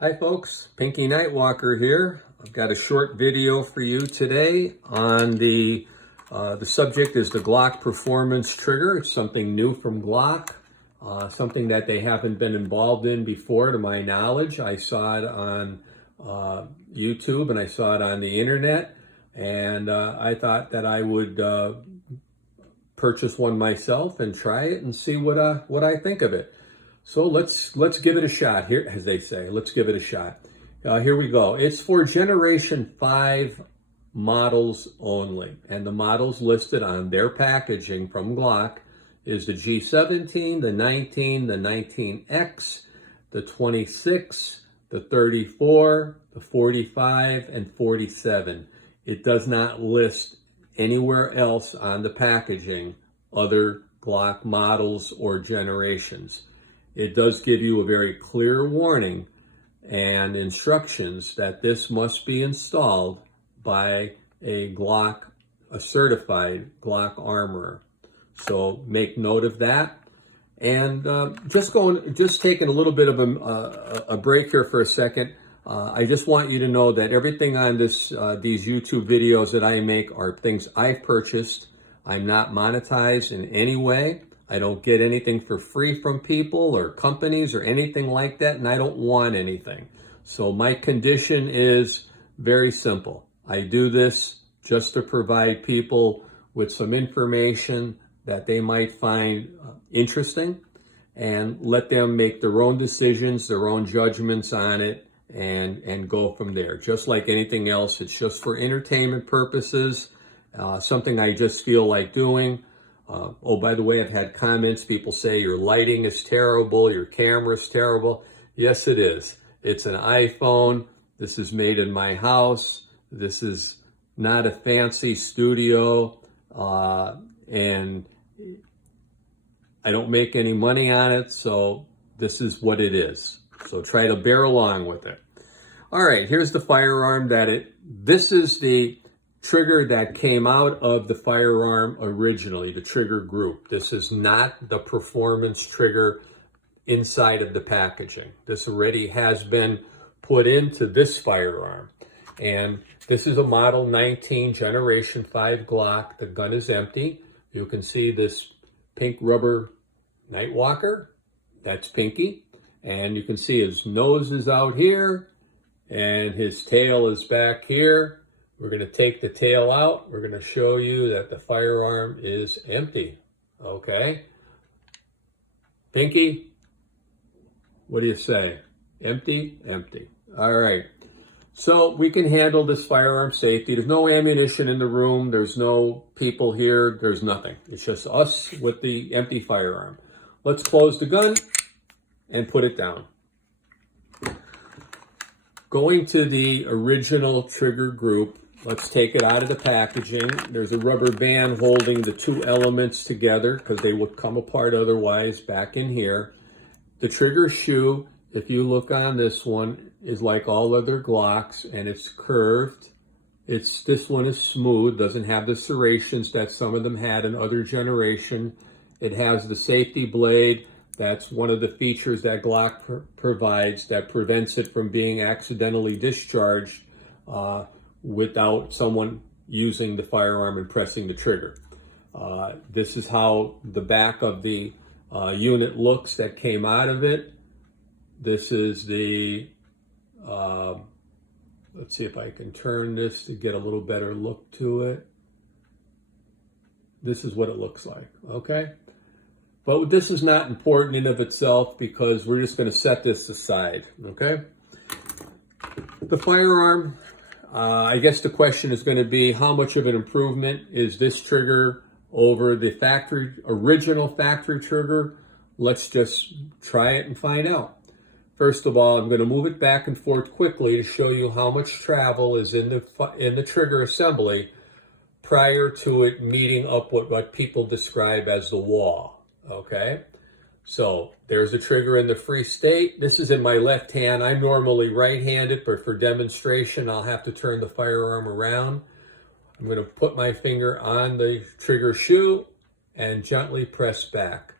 Hi folks, Pinky Nightwalker here. I've got a short video for you today on the subject is the Glock performance trigger. It's something new from Glock, something that they haven't been involved in before to my knowledge. I saw it on YouTube and I saw it on the internet, and I thought that I would purchase one myself and try it and see what I think of it. So let's give it a shot here, as they say. Let's give it a shot. Here we go. It's for Generation 5 models only, and the models listed on their packaging from Glock is the G17, the 19, the 19X, the 26, the 34, the 45, and 47. It does not list anywhere else on the packaging other Glock models or generations. It does give you a very clear warning and instructions that this must be installed by a certified Glock armorer. So make note of that. And just taking a little bit of a break here for a second. I just want you to know that everything on these YouTube videos that I make are things I've purchased. I'm not monetized in any way. I don't get anything for free from people or companies or anything like that, and I don't want anything. So my condition is very simple. I do this just to provide people with some information that they might find interesting, and let them make their own decisions, their own judgments on it, and go from there. Just like anything else, it's just for entertainment purposes, something I just feel like doing. Oh, by the way, I've had comments, people say your lighting is terrible, your camera is terrible. Yes, it is. It's an iPhone. This is made in my house. This is not a fancy studio, and I don't make any money on it, so this is what it is. So try to bear along with it. All right, here's the firearm this is the trigger that came out of the firearm originally, the trigger group. This is not the performance trigger inside of the packaging. This already has been put into this firearm. And this is a Model 19 Generation 5 Glock. The gun is empty. You can see this pink rubber Nightwalker. That's Pinky. And you can see his nose is out here and his tail is back here. We're going to take the tail out. We're going to show you that the firearm is empty. Okay? Pinky, what do you say? Empty? Empty. All right. So we can handle this firearm safety. There's no ammunition in the room. There's no people here. There's nothing. It's just us with the empty firearm. Let's close the gun and put it down. Going to the original trigger group, let's take it out of the packaging. There's a rubber band holding the two elements together because they would come apart otherwise back in here. The trigger shoe, if you look on this one, is like all other Glocks, and it's curved. This one is smooth, doesn't have the serrations that some of them had in other generation. It has the safety blade. That's one of the features that Glock provides that prevents it from being accidentally discharged without someone using the firearm and pressing the trigger. This is how the back of the unit looks that came out of it. This is the, let's see if I can turn this to get a little better look to it. This is what it looks like, okay? But this is not important in of itself because we're just going to set this aside, okay? The firearm, I guess the question is going to be how much of an improvement is this trigger over the original factory trigger? Let's just try it and find out. First of all, I'm going to move it back and forth quickly to show you how much travel is in the trigger assembly prior to it meeting up with what people describe as the wall. Okay, so there's the trigger in the free state. This is in my left hand. I'm normally right-handed, but for demonstration, I'll have to turn the firearm around. I'm going to put my finger on the trigger shoe and gently press back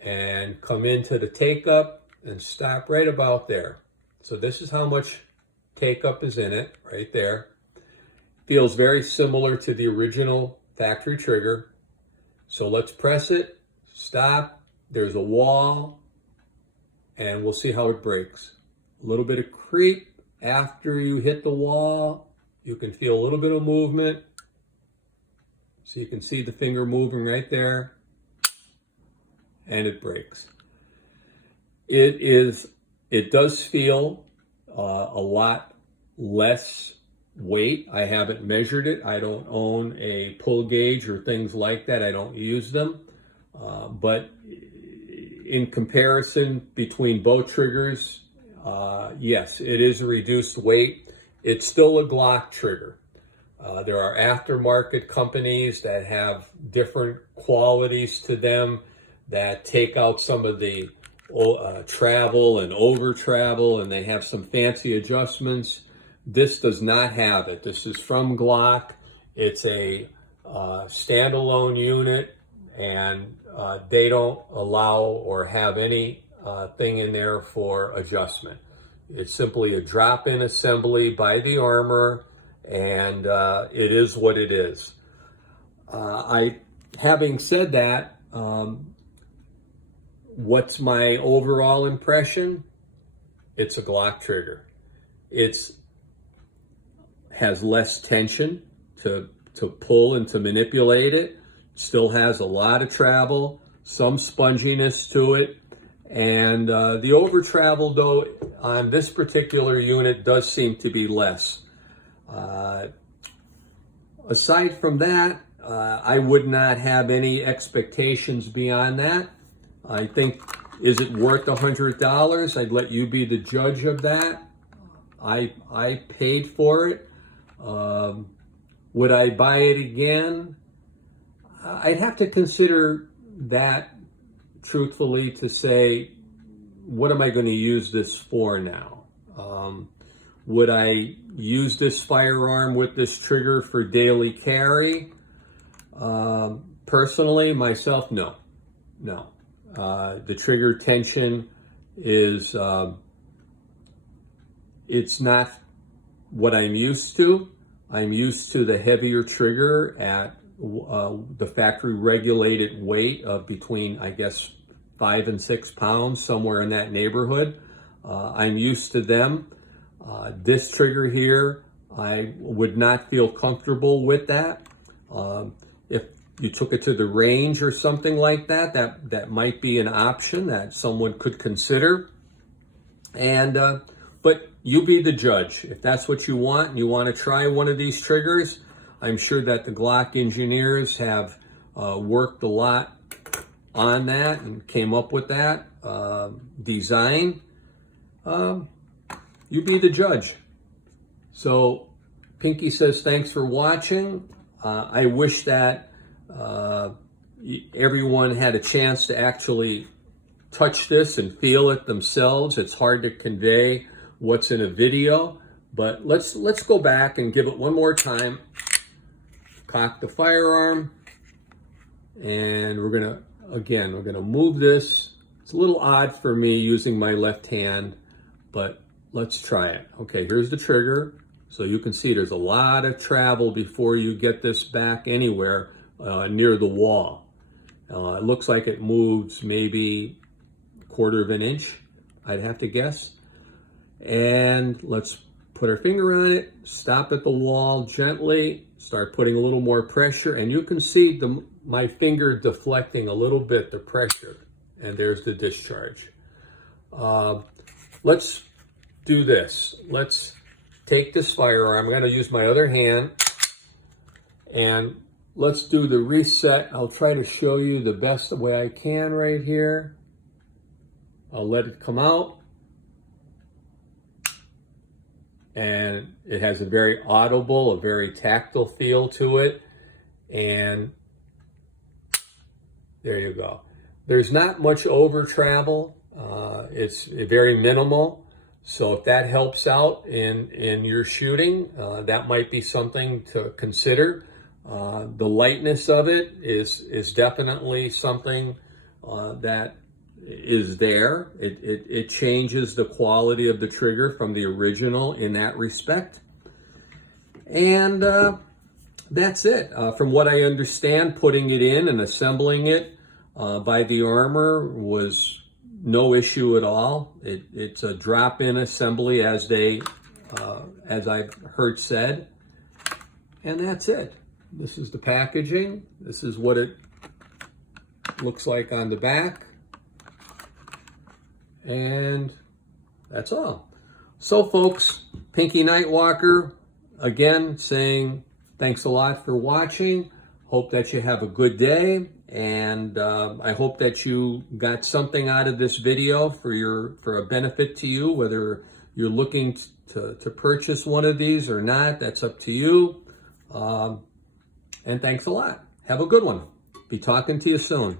and come into the take-up and stop right about there. So this is how much take-up is in it, right there. Feels very similar to the original factory trigger. So let's press it, stop, there's a wall, and we'll see how it breaks. A little bit of creep after you hit the wall. You can feel a little bit of movement. So you can see the finger moving right there, and it breaks. It does feel a lot less weight. I haven't measured it. I don't own a pull gauge or things like that. I don't use them. But in comparison between both triggers, yes, it is a reduced weight. It's still a Glock trigger. There are aftermarket companies that have different qualities to them that take out some of the travel and over travel, and they have some fancy adjustments. This does not have it. This is from Glock. It's a standalone unit, and they don't allow or have any thing in there for adjustment. It's simply a drop-in assembly by the armor, and it is what it is. Having said that, what's my overall impression? It's a Glock trigger. It's has less tension to pull and to manipulate it. Still has a lot of travel, some sponginess to it, and the over travel though on this particular unit does seem to be less. Aside from that, I would not have any expectations beyond that. I think, is it worth $100? I'd let you be the judge of that. I paid for it. Would I buy it again? I'd have to consider that truthfully to say, what am I going to use this for now? Would I use this firearm with this trigger for daily carry? Personally, myself, no. The trigger tension is, it's not what I'm used to. I'm used to the heavier trigger at the factory regulated weight of between, I guess, 5 and 6 pounds, somewhere in that neighborhood. I'm used to them. This trigger here, I would not feel comfortable with that. If you took it to the range or something like that, that might be an option that someone could consider. And but you be the judge. If that's what you want and you want to try one of these triggers, I'm sure that the Glock engineers have worked a lot on that and came up with that design. You be the judge. So Pinky says, thanks for watching. I wish that everyone had a chance to actually touch this and feel it themselves. It's hard to convey what's in a video, but let's go back and give it one more time. Cock the firearm, and we're gonna move this. It's a little odd for me using my left hand, but let's try it. Okay, here's the trigger. So you can see there's a lot of travel before you get this back anywhere near the wall. It looks like it moves maybe 1/4 of an inch, I'd have to guess. And let's put our finger on it, stop at the wall gently, start putting a little more pressure, and you can see my finger deflecting a little bit the pressure, and there's the discharge. Let's do this. Let's take this firearm. I'm going to use my other hand, and let's do the reset. I'll try to show you the best way I can right here. I'll let it come out. And it has a very audible, a very tactile feel to it. And there you go. There's not much over travel. It's very minimal. So if that helps out in your shooting, that might be something to consider. The lightness of it is definitely something that is there. It changes the quality of the trigger from the original in that respect. And that's it. From what I understand, putting it in and assembling it by the armor was no issue at all. It's a drop-in assembly, as I've heard said. And that's it. This is the packaging. This is what it looks like on the back. And that's all. So folks, Pinky Nightwalker, again, saying thanks a lot for watching. Hope that you have a good day. And I hope that you got something out of this video for a benefit to you, whether you're looking to purchase one of these or not. That's up to you. And thanks a lot. Have a good one. Be talking to you soon.